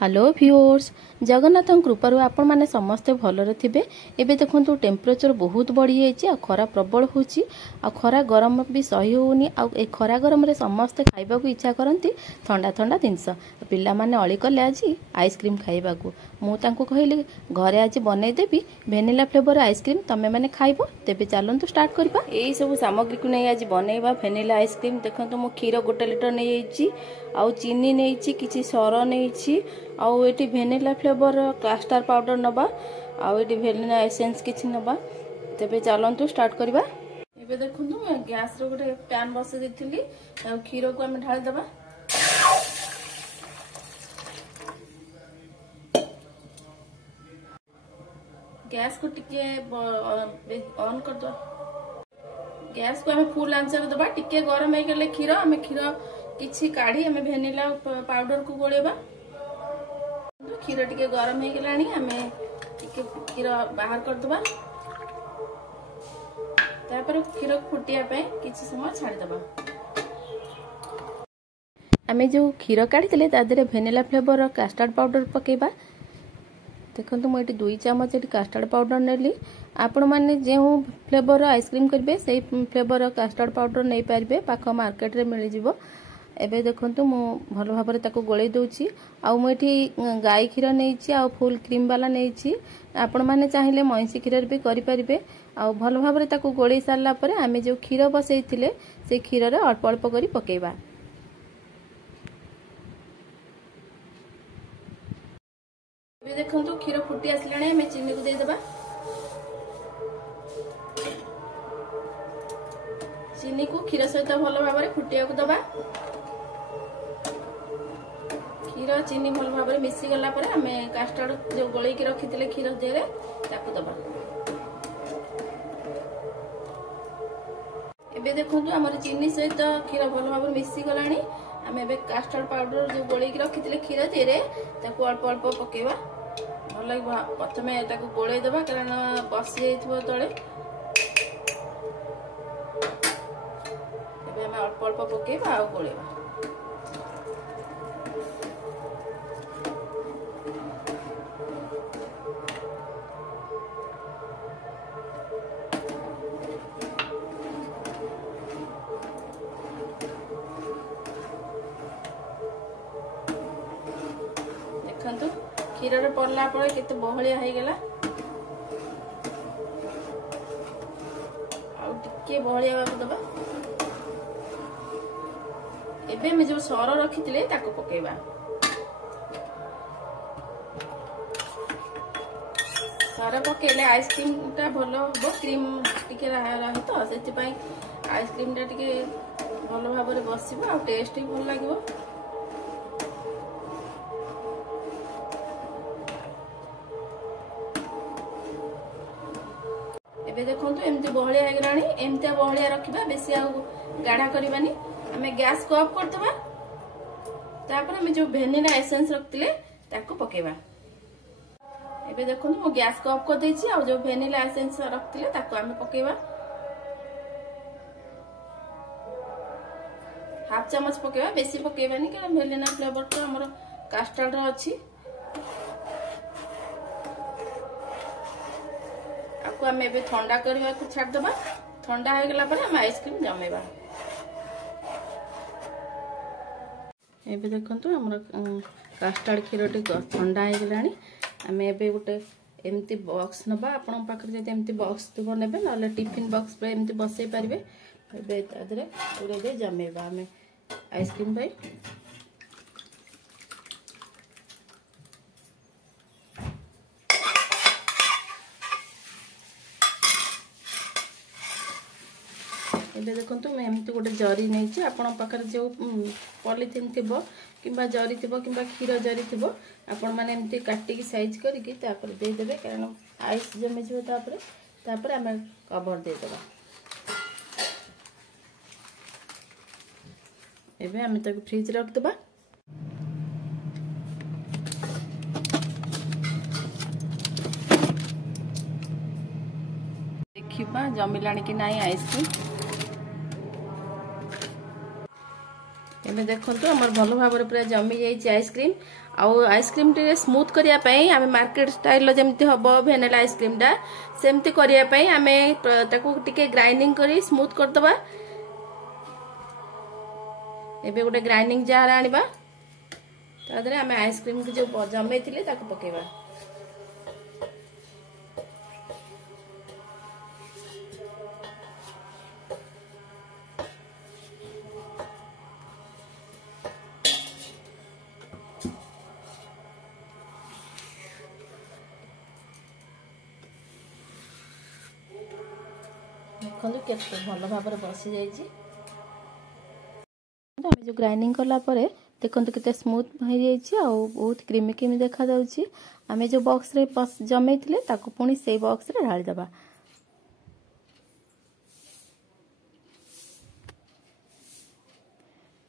Hello viewers Jagannath कृपार आपण मैंने समस्ते भलरे थिबे। एबे देखंतु टेम्परेचर बहुत बढ़ी जाइए आ खरा प्रबल होची आ खरा गरम भी सही होनी आ ए खरा गरम रे समस्ते खाइबा को इच्छा करंती ठंडा ठंडा जिनस। पिला माने अळी कले आज आइसक्रीम खाइबा को मु तांको कहली घरे आज बनै देबी वेनिला फ्लेवर आइसक्रीम तमे माने खाइबो। तेबे चलंतु स्टार्ट करबा। एई सब सामग्री को नै आज बनैबा वेनिला आइसक्रीम। देखंतु मु खीर 1 लिटर नै आइची आउ चीनी नहींची किछि सर नहींची आउ एटी वेनिला फ्लेवर कास्टर पाउडर नबा आउ एटी वेनिला एसेंस किछि नबा। तेबे चलंतु स्टार्ट करबा। एबे देखंतु मैं गैस रो गोटे पैन बसे देथिली आ खीर को हम ढाल दबा। गैस को टिके ऑन कर दो। गैस को हमें फुल आंच दबा। टिके गरम हो गले खीर हमें खीर किछि काढ़ी हमें वेनिला पाउडर को गोलेबा। खीर टिके गरम हो गलानी हमें टिके खीर बाहर कर दबा। तापर खीर फुटिया पे किछि समय छाड़ दबा। हमें जो खीर काढ़ी देले ता देरे वेनिला फ्लेवर कास्टर्ड पाउडर पकेबा। देखो मुझे 2 चम्मच कास्टर्ड पाउडर नेली। आपण माने जो फ्लेवर आइसक्रीम करेंगे से फ्लेवर कास्टर्ड पाउडर नहीं पारे पाख मार्केट रे मिल जिवो। एबे देखंतु मु भलो भाबरे ताको गोळै दोछि। आ मुठी गाय खीर नहींची आ फुल क्रीम वाला नहींची। आपण माने चाहिले महिषी खीर भी करि परिबे। आ भलो भाबरे ताको गोळै सारला परे आमे जो खीर बसैथिले से खीर रे अल्प अल्प करी पकेबा। देखो खीर फुटी आसलानी हमें चीनी को देदेबा। चीनी को खीर सहित भल भाव फुटिया को दबा। खीर चीनी भल भाव मिसी गला पर हमें कास्टर्ड जो गोलै की रखिथिले खीर देरे ताको दबा। एबे देखंतु हमर चीनी सहित खीर भल भाव मिसी गलानी। हमें एबे कास्टर्ड पाउडर जो गोलै की रखिथिले खीर देरे ताको अल्प अल्प पकेबा। भल प्रथमे ताको गोलै दबा कारण बसी जाइथिबो तळे। एबे हम अल्प अल्प पकेबा आ गोलेबा। देखंतु खीर रे पड़ला परे केते बहलिया हो गला। आ टिके बहलिया बाबू दबा। एबे में जो सर रखिथिले ताको पकेबा। सर पकेले आइसक्रीम टा भलो हो। क्रीम टिके रही तो सेति पई आइसक्रीम टा टिके भलो भाबरे बसिबो आ टेस्ट भी भल लागिबो। एबे देखंतु एमती बहलिया हो गलानी। एमती बहलिया रखिबा बेसी आ गाढ़ा करबानी। हमें गैस को ऑफ कर दबा। तापर हमें जो वेनिला एसेंस रखतिले ताको पकेबा। एबे देखंतु मो गैस को ऑफ कर देछि आ जो वेनिला एसेंस रखतिले ताको हमें पकेबा। हाफ चम्मच पकेबा बेसी पकेबानी कारण वेनिला फ्लेवर तो हमर कास्टर्ड अछि। आपको हमें एबे ठंडा करबा को छाड़ दबा। ठंडा हो गला पर हम आइसक्रीम जमेबा। एबे देखंतु हमर कास्टर्ड खीर ठंडा हो गलानी। हमें एबे गोटे एमती बॉक्स नबा। आपण पाखरे जदि एमती बॉक्स तो नेबे नले टिफिन बॉक्स पे एमती बसै परिबे। एबे तादरे उड़े दे जमेबा हमें आइसक्रीम पे। एबे देखंतु मैं एमती गोटे जरी नहींची। आपण पाखरे जो पॉलिथिन थिबो किंबा जरी थिबो किंबा खीर जरी थिबो आपण माने एमती काटी की साइज करके तापर दे देबे कारण आइस जमे जिवो। तापर हमें कवर दे देबा। एबे हमें ताको फ्रिज रख देबा। देखिबा जमिलानी कि नाही आइसक्रीम। एबे देखंतु हमर भलो भाबर पूरा जमी जाई आइसक्रीम आउ आइसक्रीम टे स्मूथ करिया पई आमे मार्केट स्टाइल जेमती हबो वेनिला आइसक्रीम टा सेमती करिया पई आमे ताकू टिके ग्राइंडिंग करी स्मूथ कर दबा। एबे गोटे ग्राइंडिंग जार आनिबा तादरे आमे आइसक्रीम के जो जमे थिले ताकू पकेबा। देखो के भल भाव बसी जाइए जो ग्राइंडिंग कला परे देखो केते स्मूथ हो जाइए आउ बहुत क्रीमी क्रीमी देखा जाउची। आमे जो बॉक्स रे जमे थिले ताकू पुणी से बॉक्स रे ढाली दबा।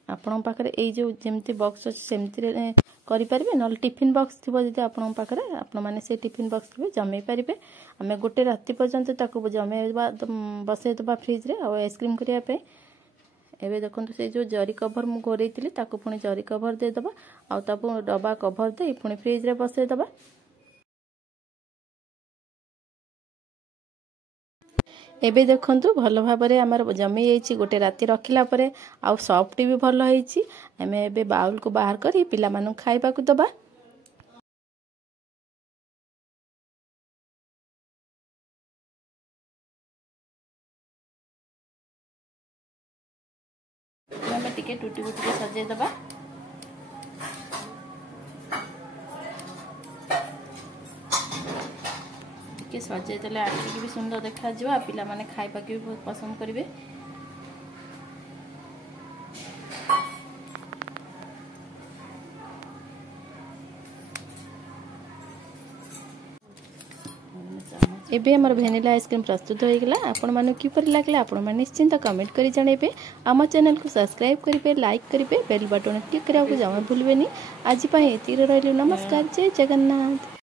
आपण पाखरे ए जो जेमती बॉक्स अछि सेमती करि परिबे न टिफिन बॉक्स थिबो जदि आपण पाखरे आपण माने से टिफिन बॉक्स थिबे जमे परिबे। हमें गोटे राति पर्यंत ताकू जमेबा बसे दबा फ्रिज रे आ आइसक्रीम करिया पे। एबे देखंतु से जो जरी कवर मु गोरेइतिली ताकू पुणी जरी कवर दे दबा आ तापु डबा कवर दे पुणी फ्रिज रे बसे दबा। एबे देखंतु भल भाबरे हमर जमी जाइछि गोटे राति रखिला परे आ सॉफ्ट भी भल होइछि। हमें एबे बाउल को बाहर करी पिला मानु खाइबा को दबा। हमें टिके टूटी बुटी के सजे दबा। टिके सजे देले आखि भी सुंदर देखा जिवा पिला माने खाइबा के भी बहुत पसंद करिवे। एबे हमर वेनिला आइसक्रीम प्रस्तुत हो गला। आपण माने किपर लागला आपण माने निश्चिंत कमेंट करी जणेबे। आम चैनल को सब्सक्राइब करिवे, लाइक करिवे, बेल बटन क्लिक करिया को जमा भूलबेनी। आज पई एतिर रहली नमस्कार, जय जगन्नाथ।